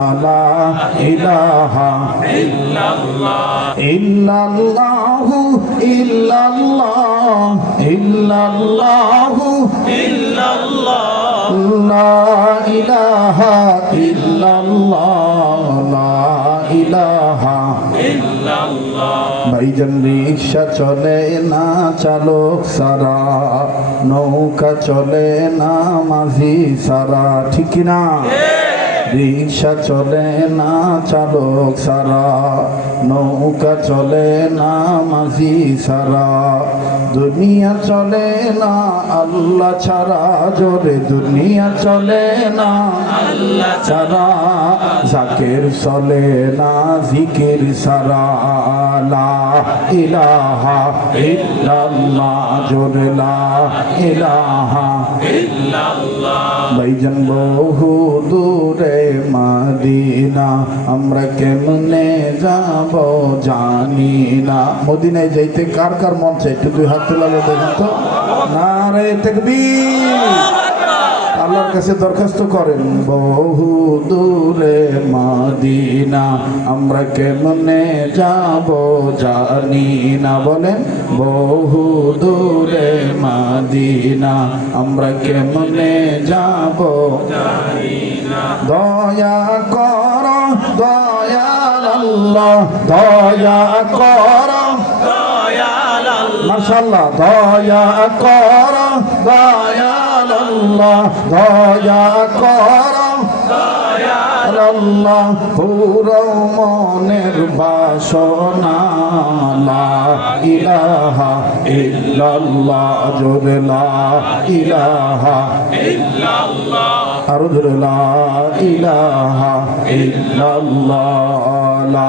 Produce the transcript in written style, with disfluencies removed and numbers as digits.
লা ইলাহা ইল্লাল্লাহু ইল্লাল্লাহ ইল্লাল্লাহু লা ইলাহা ইল্লাল্লাহ লা ইলাহা ভাইজান রিক্সা চলে না চালক সারা, নৌকা চলে না মাঝি সারা, ঠিক না? রিক্সা চলে না চালক সারা, নৌকা চলে না মাঝি সারা, দুনিয়া চলে না আল্লাহ ছাড়া, জোরে দুনিয়া চলে না আল্লাহ ছাড়া, জাকের চলে না জিকির সারা, লা ইলাহা ইল্লাল্লাহ, জোরে লা ইলাহা ইল্লাল্লাহ। ভাইজান বহু দূরে মদিনা, আমরা কেমনে যাব জানি না। মদিনায় যাইতে কার কার মন চাই একটু দুই হাত তুলে দেখেন তো। নারে তাকবীর, আল্লাহর কাছে দরখাস্ত করেন। বহু দূরে মদিনা, আমরা কেমনে যাব জানি না। বলেন বহু দূরে মদিনা, আমরা কেমনে যাব জানি না। দয়া কর দয়াল আল্লাহ, দয়া কর দয়াল আল্লাহ, মাশাআল্লাহ, দয়া কর দয়াল আল্লাহ, দয়া কর দয়াল আল্লাহ, পুরো মনের বাসনা, লা ইলাহা ইল্লাল্লাহ, জোরে লা ইলাহা ইল্লাল্লাহ, আরো জোরে লা ইলাহা ইল্লাল্লাহ।